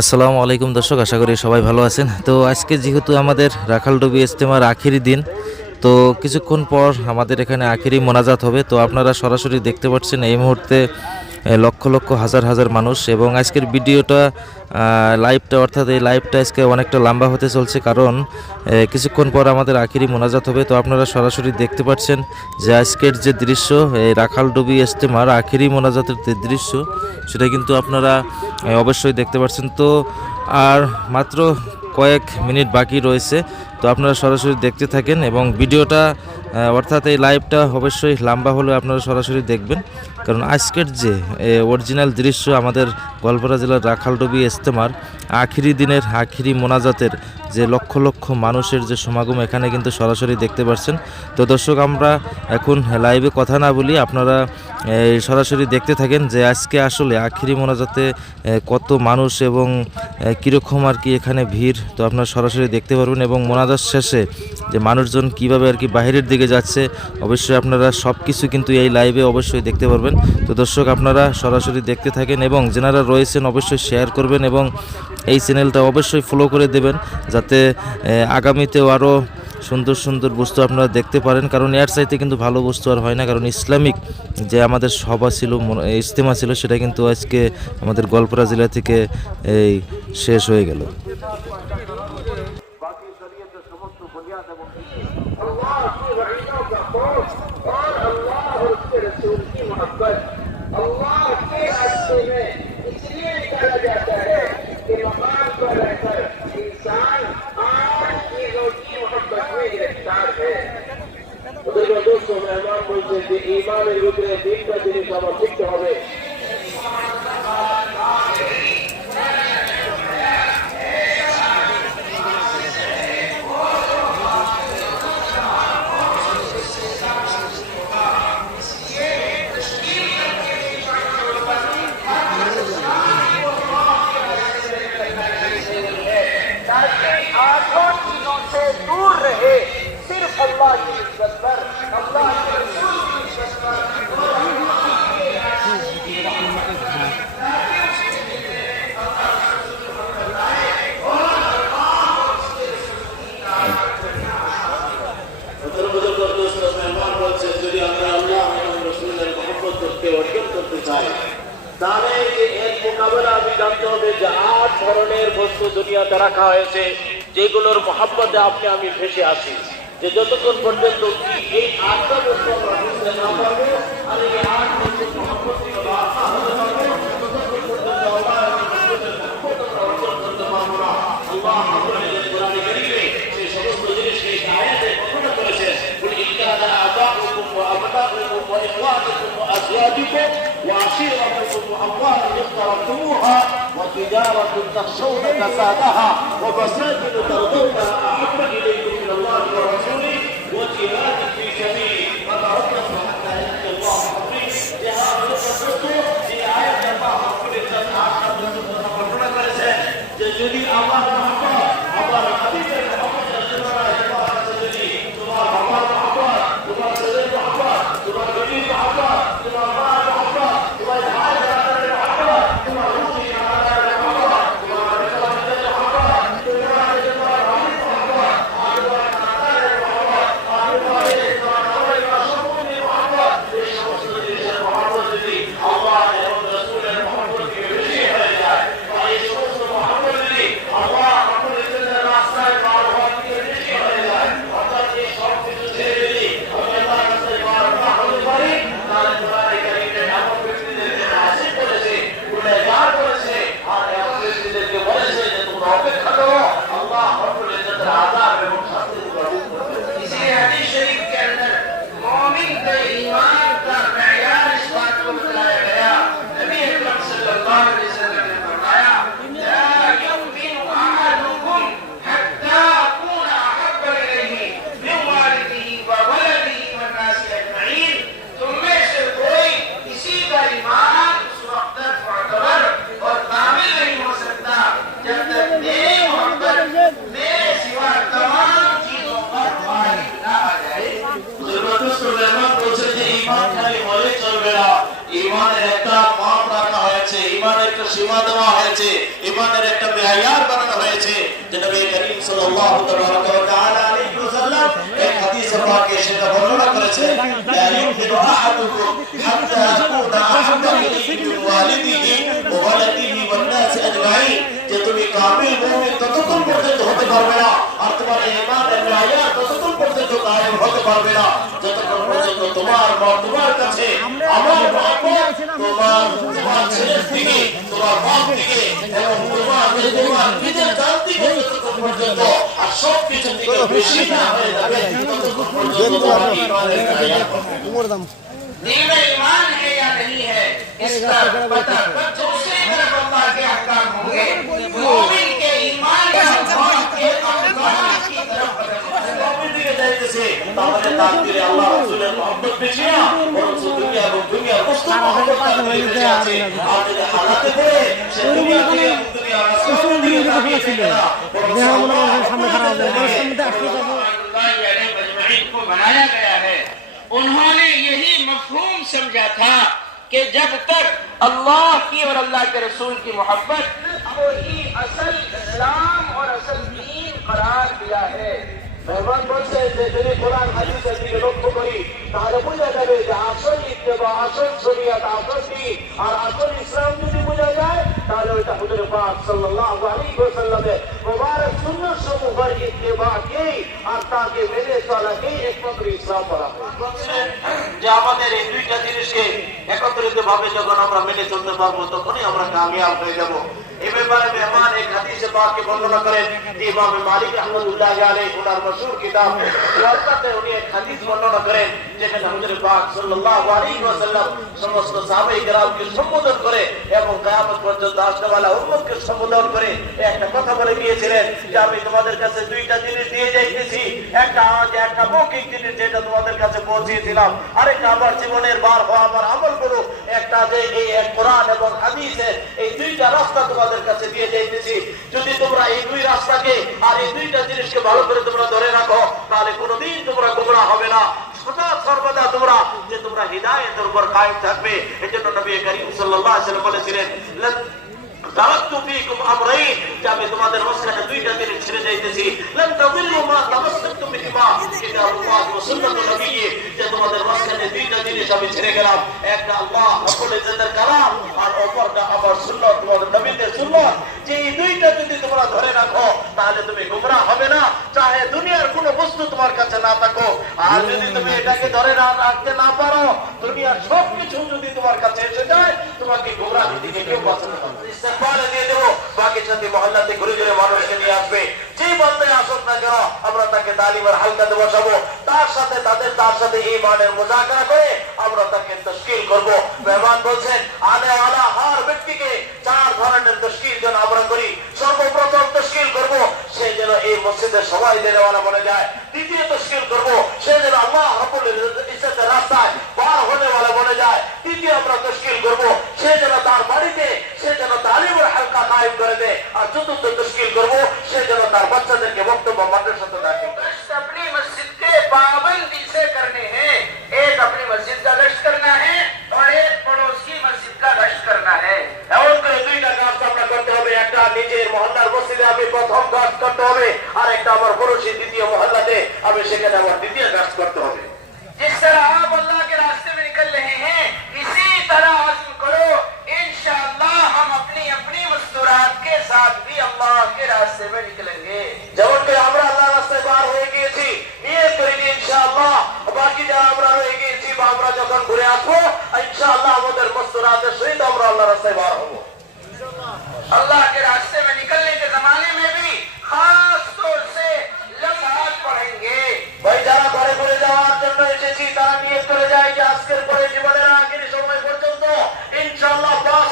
আসসালামু আলাইকুম দর্শক, আশা করি সবাই ভালো আছেন। তো আজকে যেহেতু আমাদের রাখালডুবি ইজতেমার আখেরি দিন, তো কিছুক্ষণ পর আমাদের এখানে আখেরি মোনাজাত হবে। তো আপনারা সরাসরি দেখতে পাচ্ছেন এই মুহূর্তে লক্ষ লক্ষ, হাজার হাজার মানুষ এবং আজকের ভিডিওটা লাইভটা অর্থাৎ এই লাইভটা আজকে অনেকটা লম্বা হতে চলছে কারণ কিছুক্ষণ পর আমাদের আখেরি মোনাজাত হবে। তো আপনারা সরাসরি দেখতে পাচ্ছেন যে আজকের যে দৃশ্য এই রাখালডুবি ইজতেমার আখেরি মোনাজাতের যে দৃশ্য, সেটা কিন্তু আপনারা অবশ্যই দেখতে পাচ্ছেন। তো আর মাত্র কয়েক মিনিট বাকি রয়েছে। তো আপনারা সরাসরি দেখতে থাকেন এবং ভিডিওটা অর্থাৎ এই লাইভটা অবশ্যই লম্বা হলেও আপনারা সরাসরি দেখবেন। কারণ আজকের যে অরিজিনাল দৃশ্য আমাদের গল্পরা জেলার রাখালডবি ইস্তেমার আখিরি দিনের আখিরি মোনাজাতের যে লক্ষ লক্ষ মানুষের যে সমাগম, এখানে কিন্তু সরাসরি দেখতে পাচ্ছেন তো দর্শক, আমরা এখন লাইভে কথা না বলি, আপনারা সরাসরি দেখতে থাকেন যে আজকে আসলে আখিরি মোনাজাতে কত মানুষ এবং কীরকম আর কি এখানে ভিড়। তো আপনারা সরাসরি দেখতে পারবেন এবং মোনাজাত শেষে যে মানুষজন কীভাবে আর কি বাইরের দিকে যাচ্ছে, অবশ্যই আপনারা সব কিছু কিন্তু এই লাইভে অবশ্যই দেখতে পারবেন। তো দর্শক, আপনারা সরাসরি দেখতে থাকেন এবং যেনারা রয়েছেন অবশ্যই শেয়ার করবেন এবং এই চ্যানেলটা অবশ্যই ফলো করে দেবেন, যাতে আগামীতেও আরও সুন্দর সুন্দর বস্তু আপনারা দেখতে পারেন। কারণ এর চাইতে কিন্তু ভালো বস্তু আর হয় না, কারণ ইসলামিক যে আমাদের সভা ছিল ইজতেমা ছিল, সেটা কিন্তু আজকে আমাদের গল্পরা জেলা থেকে, এই, শেষ হয়ে গেল। ইমানের ভিতরে দিনটা জিনিস আমার শিখতে হবে। ধরনের বস্তু দুনিয়াতে রাখা হয়েছে, যেগুলোর মহাব্বতে আপনি, আমি ভেসে আসি। যে যতক্ষণ পর্যন্ত এই আটটা বস্তু আমরা না আর এই আট বস্তুর بكم وعشيرة وأموال اقترفتموها وتجارة تخشون فسادها ومساجد ترضون أحب إليكم من الله ورسوله وجهاد في سبيله. فتربصوا حتى يأتي الله آية الله. كل عشرة মেয়ার বানানো হয়েছে, যে নবী করিম সাল্লাল্লাহু তাআলা আলাইহি ওয়াসাল্লাম এক হাদিসে পাকে সেটা বর্ণনা আর তোমার পর্যন্ত তোমার কাছে আমার মহব্বত তোমার তোমার ছেলের দিকে, তোমার বাপ দিকে নিজের জান দিকে যতক্ষণ পর্যন্ত আর সব কিছু থেকে বেশি না হয়ে যাবে ততক্ষণ পর্যন্ত তোমার ইমানের মেয়ার दीन ईमान है या नहीं है इसका पता दूसरी तरफ अल्लाह के अहकाम होंगे যাইতেছে তাহলে তার দিলে আল্লাহ রাসূলের মহব্বত বেশি না বরং দুনিয়া এবং দুনিয়ার বস্তু মহব্বত তার দিলে বেশি আছে আর যদি হারাতে পড়ে সে দুনিয়া দিয়ে এবং দুনিয়ার রাসূলের দিকে তাকিয়ে থাকে না বরং সামনে খারাপ को बनाया गया है उन्होंने यही मफहूम समझा था कि जब तक अल्लाह की और अल्लाह के रसूल की मोहब्बत को ही असल इस्लाम और असल दीन करार दिया है মেহমান বলছেন যে যদি কোরআন হাদিসের দিকে লক্ষ্য করি, তাহলে বোঝা যাবে যে আসল ইত্তেবা আসল শরিয়াত আসল দিন আর আসল ইসলাম যদি বোঝা যায়, তাহলে ওইটা হুজুর পাক সাল্লাল্লাহু আলাইহি ওয়াসাল্লামের মুবারক সুন্নাত সমূহের ইত্তেবাকেই আর তাকে মেনে চলাকেই একমাত্র ইসলাম বলা যে আমাদের এই দুইটা জিনিসকে একত্রিত ভাবে যখন আমরা মেনে চলতে পারব, তখনই আমরা কামিয়াব হয়ে যাব। আমি তোমাদের কাছে দুইটা জিনিস দিয়ে একটা তোমাদের কাছে পৌঁছিয়েছিলাম, আরেকটা আমার জীবনের বার হওয়া আমার আমল করো একটা যে এই কোরআন এবং হাদিসের এই দুইটা রাস্তা তোমাদের কাছে দিয়ে যাইতেছি। যদি তোমরা এই দুই রাস্তাকে আর এই দুইটা জিনিসকে ভালো করে তোমরা ধরে রাখো, তাহলে কোনোদিন তোমরা গোমরা হবে না। আমি তোমাদের দুইটা জিনিস ছেড়ে যাইতেছি। লান তাদিল্লু মা ওয়া সুন্নাতুন নবিয়্যি যে তোমাদের মাঝখানে আমি ছেড়ে গেলাম। একটা আল্লাহ রাব্বুল ইজ্জতের কালাম, আর অপরটা আমার সুন্নাত, তোমাদের নবীদের সুন্নাত। যে এই দুইটা যদি তোমরা ধরে রাখো, তাহলে তুমি গোমরাহ হবে না। চাহে দুনিয়ার কোনো বস্তু তোমার কাছে না থাকো। আর যদি তুমি এটাকে ধরে রাখতে না পারো, দুনিয়ার সব কিছু যদি তোমার কাছে এসে যায়, তোমাকে গোমরাহ দিকে কেউ বাঁচাতে পারবে দিয়ে দেবো। বাকি সাথে মহল্লাতে ঘুরে ঘুরে মানুষকে নিয়ে আসবে। যে বান্দায় আসুক না কেন, আমরা তাকে তালিমের হালকাতে বসাবো। তার সাথে তাদের, তার সাথে এই মানের মোজাকরা করে আমরা তাকে তশকিল করব। মেহমান বলছেন, আলে আলা হার ব্যক্তিকে চার ধরনের তশকিল যেন আমরা করি। সর্বপ্রথম তশকিল করব, সে যেন এই মসজিদের সবাই দেনেওয়ালা বনে যায়। দ্বিতীয় তশকিল করব, সে যেন আল্লাহ রাব্বুল রাস্তায় বার হনেওয়ালা বনে যায়। তৃতীয় আমরা তশকিল করব, সে যেন তার বাড়িতে হালকা কায়েম করে দেয় আর চতুর্থ তশকিল করব সে যেন তার বাচ্চাদেরকে বক্তব্য মাদ্রাসাতে ডাকে गश्त अपनी मस्जिद के पाबंदी से करने हैं एक अपनी मस्जिद का गश्त करना है और एक पड़ोस की मस्जिद का गश्त करना है এমন করে দুইটা কাজ আমরা করতে হবে একটা নিজের মহল্লার মসজিদে আমি প্রথম কাজ করতে হবে আর একটা আমার পড়োশী দ্বিতীয় মহল্লাতে আমি সেখানে আমার দ্বিতীয় কাজ করতে হবে जिस तरह आप अल्लाह রাস্তে মে নিকলেঙ্গে যেমন তারা নিয়ত করে যায় যে আজকের পরে জীবনের আখেরি সময় পর্যন্ত ইনশাআল্লাহ পাঁচ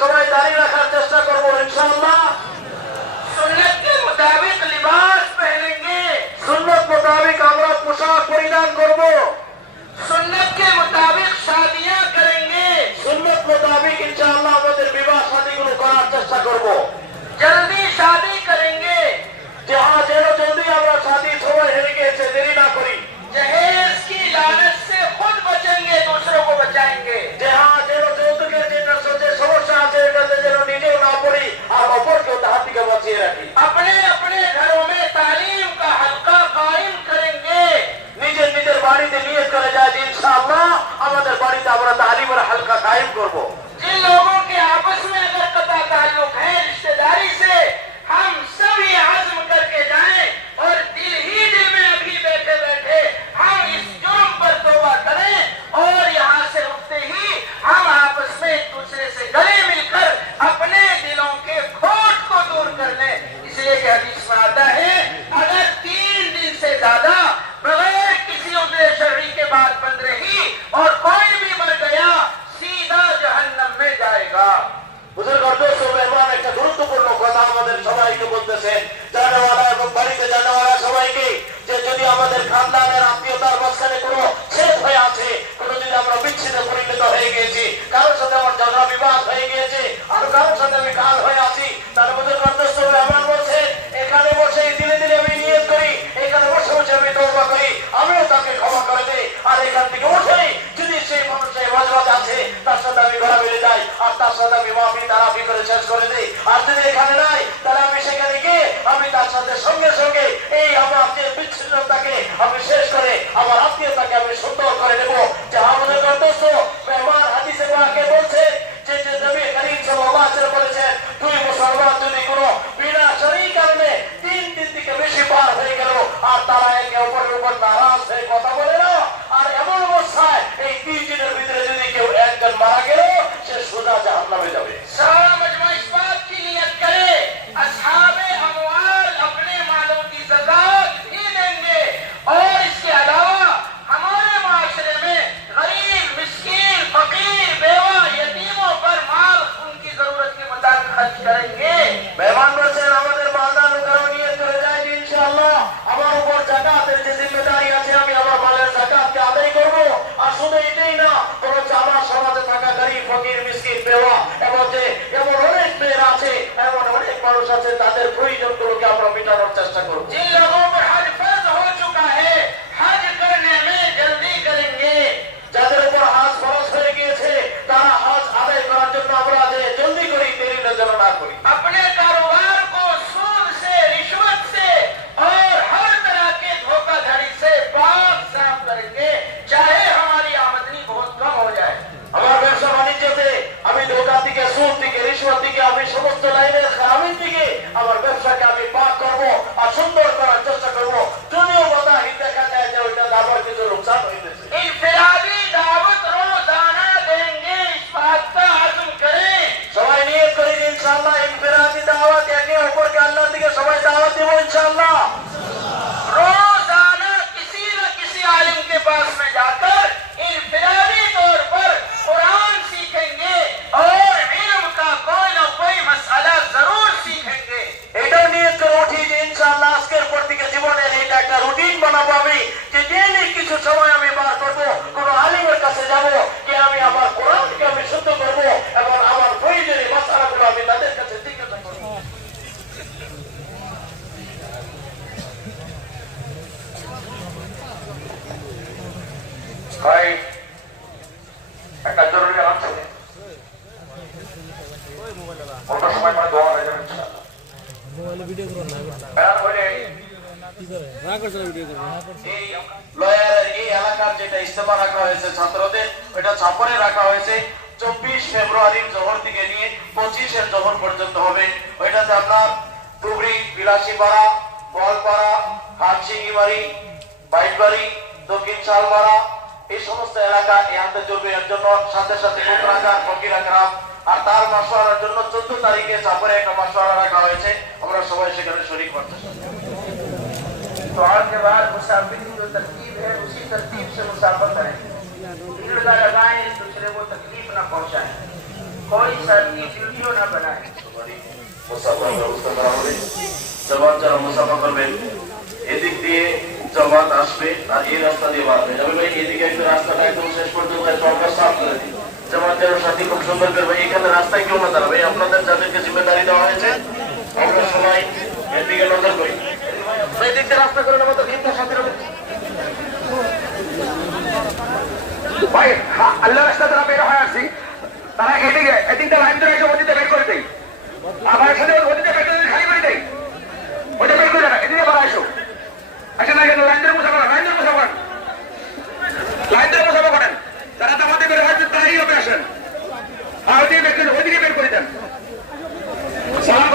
সবাই দাঁড়িয়ে রাখার চেষ্টা করবো ইনশাআল্লাহ সুন্নত के मुताबिक लिबास पहनेंगे সুন্নত মোতাবেক আমরা পোশাক পরিধান করব সুন্নত के मुताबिक शादियाँ करेंगे সুন্নত মোতাবেক ইনশাআল্লাহ আমাদের বিবাহ শাদিগুলো করার চেষ্টা করব জলদি শাদি করেंगे जहाँ যেন জলদি আমরা শাদি সবাই হেরে গেছে দেরি না করি जहेज की लालच से खुद बचेंगे दूसरों को बचाएँगे बचे रखें अपने अपने घरों में तालीम का हल्का कायम करेंगे নিজের নিজের বাড়িতে নিয়ত করে যায় ইনশাআল্লাহ আমাদের বাড়িতে আমরা তালিমের হালকা কায়েম করব जिन लोगों के आपस জাহান্নামে যাবে। দক্ষিণ শালপাড়া এই সমস্ত এলাকা সাথে সাথে কোকরাকার আর তার মাসোয়ারার জন্য চোদ্দ তারিখে চাপরে একটা মাসোয়ারা রাখা হয়েছে। আমরা সবাই সেখানে শরীর করতে तो और के बाद मुसाफिर की जो तरतीब है उसी तरतीब से मुसाफत करें दिल ना लगाए एक दूसरे को तकलीफ़ ना पहुँचाए कोई सर्दी ड्यूटियों ना बनाए জামাত যারা মুসাফা করবেন এদিক দিয়ে জামাত আসবে আর এই রাস্তা দিয়ে বাড়বে রবি ভাই এদিকে একটু রাস্তাটা একদম শেষ পর্যন্ত চরকা সাফ করে দিন জামাতের সাথী খুব সুন্দর করবে এখানে রাস্তায় কেউ না দাঁড়াবে আপনাদের যাদেরকে জিম্মেদারি দেওয়া হয়েছে আমরা সবাই এদিকে নজর করি এদিক দিয়ে রাস্তা তারা বের হয়ে আসি তারা এদিকে করে দেয় আবার এখানে অতীতে করে খালি করে দেয় ওটা বের করে না কেন লাইন ধরে মুসা লাইন ধরে মুসা লাইন ধরে মুসা করেন তারা তো আমাদের বের হয়েছে তারাই হবে আর ওদিকে বের করে ওদিকে বের করে দেন। সালাম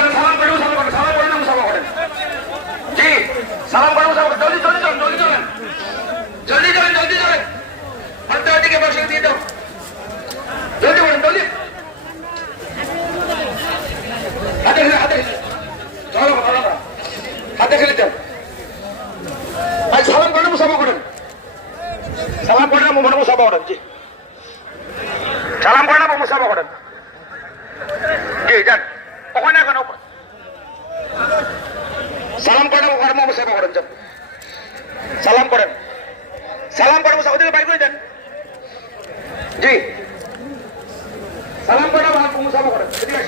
মুসাফা করেন জি সালাম করেন আবার মুসাফা করেন জি, যান। ওখানে এখন সালাম করেন ওখানে মুসাফা করেন যান সালাম করেন। সালাম করেন মুসাফা থেকে বাইর যান। জি। সালাম করেন মুসাফা করেন এদিকে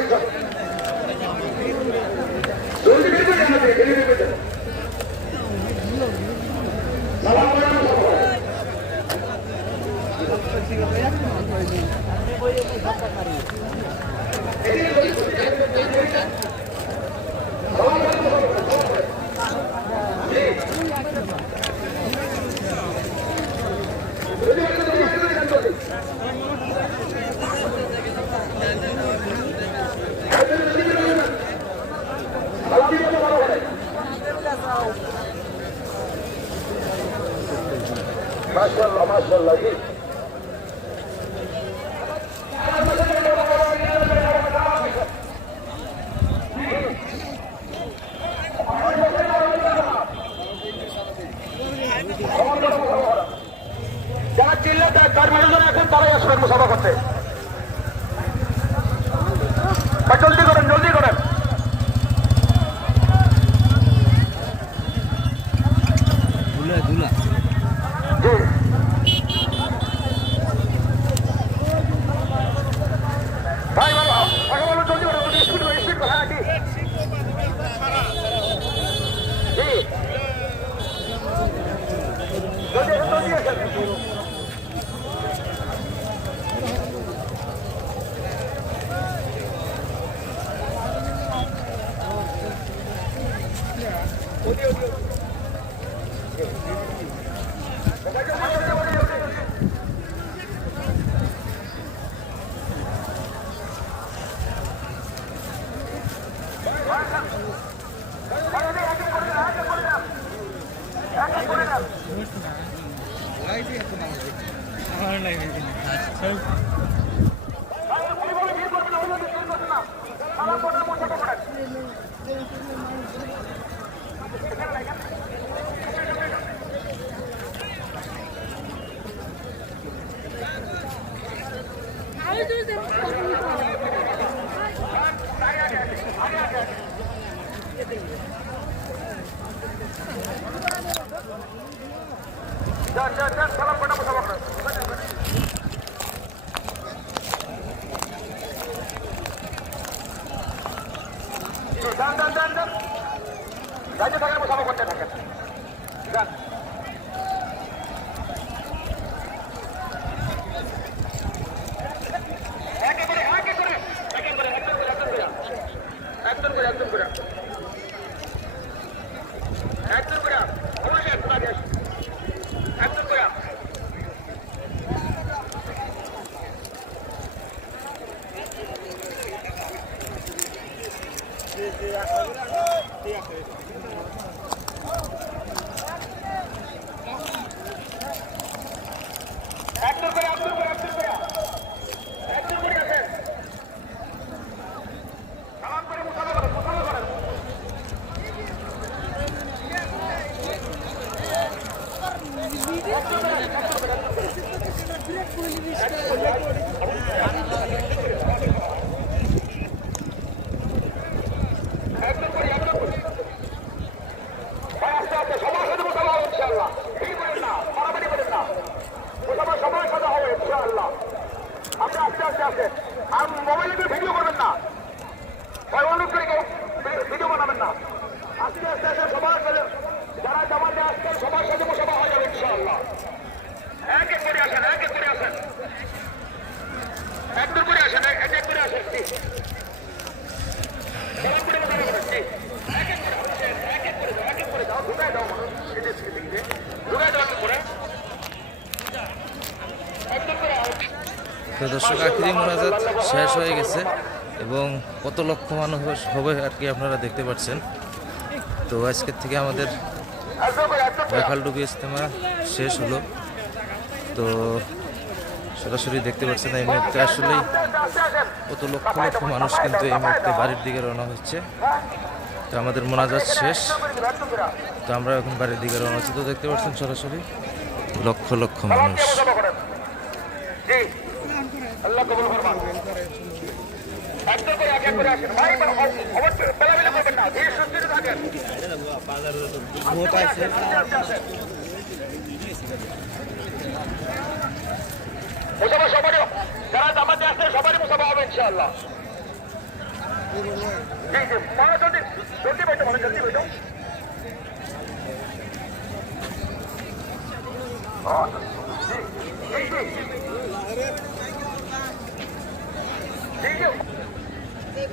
Dön dön dön salam কত লক্ষ মানুষ হবে আর কি আপনারা দেখতে পাচ্ছেন। তো আজকের থেকে আমাদের রাখালডুবি ইজতেমা শেষ হলো। তো সরাসরি দেখতে পাচ্ছেন এই মুহূর্তে আসলেই কত লক্ষ লক্ষ মানুষ কিন্তু এই মুহূর্তে বাড়ির দিকে রওনা হচ্ছে। তো আমাদের মোনাজাত শেষ। তো আমরা এখন বাড়ির দিকে রওনা হচ্ছি। তো দেখতে পাচ্ছেন সরাসরি লক্ষ লক্ষ মানুষ। আল্লাহ মুসাফা সবারই যারা জামাতে আসছে সবারই মুসাফা হবে ইনশাআল্লাহ। মনে জলদি জলদি বেটো মনে জলদি বেটো জি জি। জি